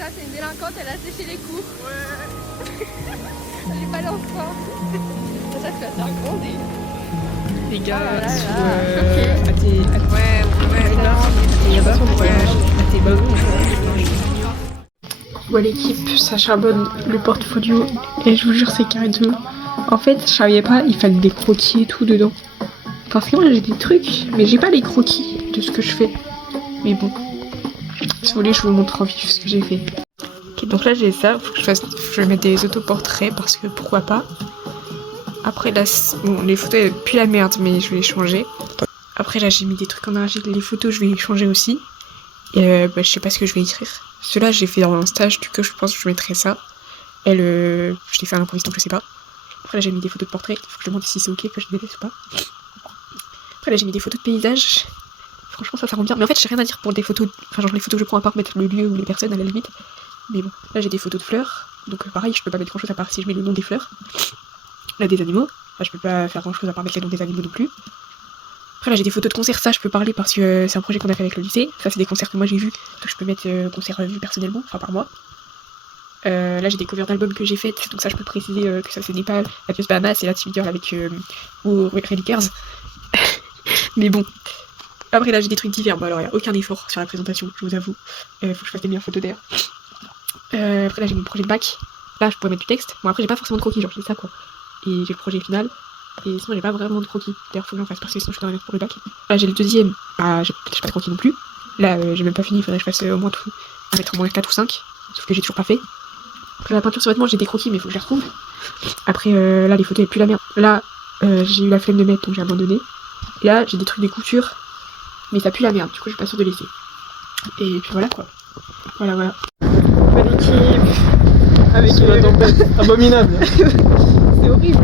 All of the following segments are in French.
Ça, c'est une délinquante, elle a séché les cours. Ouais. J'ai pas l'enfant. Ça, tu vas faire gronder. Les gars, Oh là là sur, là. à tes ouais, l'équipe, ça charbonne le portfolio et je vous jure c'est carré de. En fait, je savais pas, il fallait des croquis et tout dedans. Parce que moi j'ai des trucs, mais j'ai pas les croquis de ce que je fais. Mais bon, si vous voulez, je vous montre en vif ce que j'ai fait. Ok, donc là j'ai ça, faut que je vais mettre des autoportraits parce que pourquoi pas. Après là, bon, les photos elles puent la merde, mais je vais les changer. Après là j'ai mis des trucs en argile, les photos je vais les changer aussi. Et je sais pas ce que je vais écrire. Ceux-là j'ai fait dans un stage, du coup je pense que je mettrai ça. Elle, je l'ai fait à l'improviste donc je sais pas. Après là j'ai mis des photos de portraits, il faut que je demande si c'est ok que je les laisse ou pas. Après là j'ai mis des photos de paysages. Franchement ça rend bien. Mais en fait j'ai rien à dire pour des photos, enfin genre les photos que je prends à part mettre le lieu ou les personnes à la limite. Mais bon, là j'ai des photos de fleurs. Donc pareil je peux pas mettre grand chose à part si je mets le nom des fleurs. Là des animaux, là je peux pas faire grand chose à part mettre les noms des animaux non plus. Après là j'ai des photos de concerts, ça je peux parler parce que c'est un projet qu'on a fait avec le lycée. Ça c'est des concerts que moi j'ai vus, donc je peux mettre concerts vus personnellement, enfin par moi. Là j'ai des covers d'albums que j'ai faites, donc ça je peux préciser que ça c'est Népal, la pièce Bahamas et la Girl avec Reliquaires. Mais bon. Après là j'ai des trucs divers, bon alors il n'y a aucun effort sur la présentation, je vous avoue. Faut que je fasse des meilleures photos d'air. Après là j'ai mon projet de bac, là je pourrais mettre du texte. Bon après j'ai pas forcément de croquis, genre j'ai ça quoi. Et j'ai le projet final. Et sinon j'ai pas vraiment de croquis. D'ailleurs faut que j'en fasse parce que sinon je suis dans la merde pour le bac. Là j'ai le deuxième, bah j'ai pas de croquis non plus. Là j'ai même pas fini, il faudrait que je fasse au moins tout. On va mettre au moins 4 ou 5. Sauf que j'ai toujours pas fait. Après la peinture sur vêtements j'ai des croquis mais il faut que je les retrouve. Après là les photos elles puent la merde. Là j'ai eu la flemme de mettre donc j'ai abandonné. Et là j'ai des trucs des coutures. Mais ça pue la merde, du coup je suis pas sûre de laisser. Et puis voilà quoi. Voilà. Bonne équipe. Avec la tempête. Abominable. C'est horrible.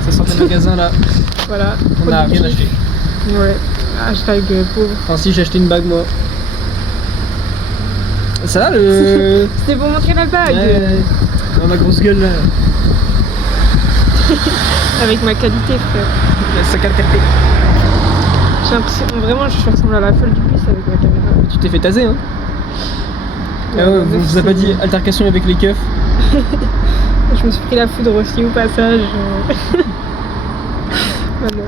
Ça sort des magasins là. Voilà. On a rien acheté. Ouais. Hashtag pauvre. Enfin si j'ai acheté une bague moi. Ça va le... C'était pour montrer la bague. Ouais. Oh, ma grosse gueule là. Avec ma qualité frère. La sac à qualité. J'ai l'impression, vraiment je ressemble à la folle du bus avec ma caméra. Tu t'es fait taser hein. Ah ouais, vous a pas dit altercation avec les keufs. Je me suis pris la foudre aussi au passage. Voilà.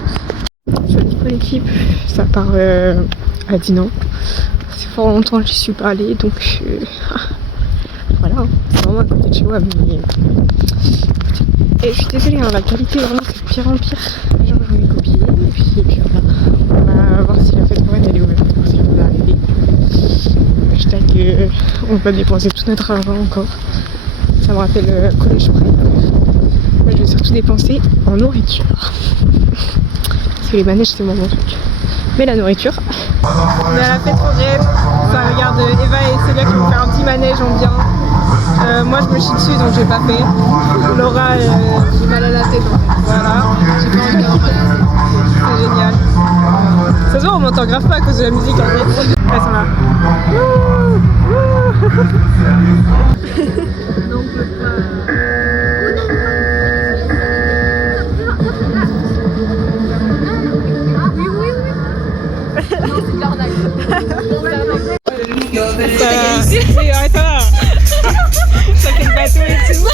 Je dis pas l'équipe, ça part à Dinan. C'est fort longtemps que j'y suis pas allée donc voilà, c'est vraiment à côté de chez moi mais et je suis désolée hein, la qualité vraiment c'est de pire en pire. Genre j'en ai copié et puis voilà. On va voir si la fête foraine elle est ouverte pour si on va arriver. Hashtag on va dépenser tout notre argent encore. Ça me rappelle collège prime. Moi je vais surtout dépenser en nourriture. Parce que les manèges c'est mon truc. Mais la nourriture. On est à la fête foraine. Ça regarde Eva et Célia qui vont faire un petit manège en bien. Moi je me chie dessus donc j'ai pas fait. Laura j'ai mal à la tête donc voilà. J'ai pas envie de faire. C'est génial. Ça se voit on m'entend grave pas à cause de la musique en fait. Elles sont là. Non on peut pas. Non, c'est de l'arnaque. Ça va. Ça fait le bateau et tout.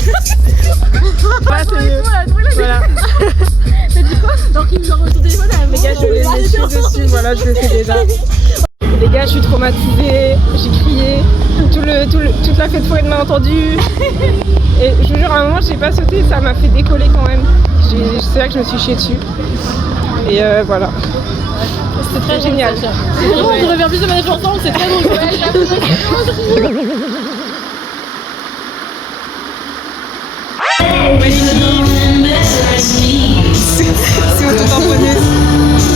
Ah, c'est mieux. Voilà. T'as dit quoi? Alors qu'il me genre ton téléphone à la Les gars, je les suis dessus. Voilà, je le fais déjà. Les gars, je suis traumatisée. J'ai crié. Toute la fête foraine m'a entendu. Et je vous jure, à un moment, j'ai pas sauté. Ça m'a fait décoller quand même. C'est là que je me suis chiée dessus. Et voilà. C'était très génial. Vraiment, on devrait faire plus de manèges ensemble, c'est très drôle. C'est auto-tamponneuse.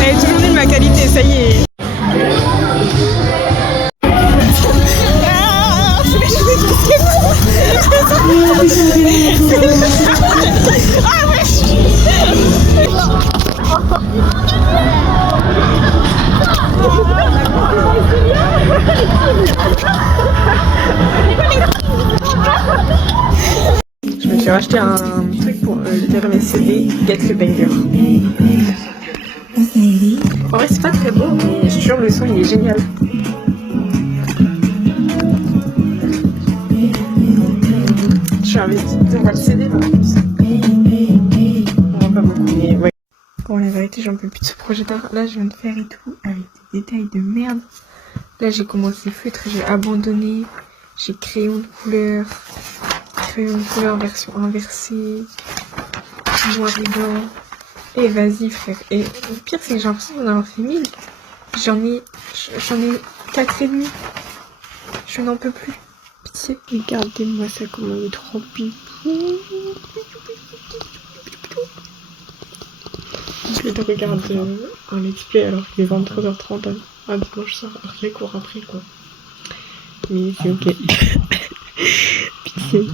Elle est toujours nulle ma qualité, ça y est. Ah ouais. J'ai racheté un truc pour lire mes CD, Get the Banger. En vrai, c'est pas très beau, mais je te jure, le son il est génial. Je suis investie, on voit le CD là en plus. On voit pas beaucoup, mais ouais. Bon, la vérité, j'en peux plus de ce projecteur. Là, je viens de faire et tout avec des détails de merde. Là, j'ai commencé feutre, j'ai abandonné. J'ai crayon de couleur version inversée, noir et blanc. Et vas-y, frère. Et le pire, c'est que j'ai l'impression qu'on en a fait 1000. J'en ai 4 et demi. Je n'en peux plus. Pitié. Regardez-moi ça, comment il est trop pipou. Je vais te regarder un let's play alors qu'il est 23h30 un dimanche soir. Après, cours après quoi. Mais c'est ok. Pitié.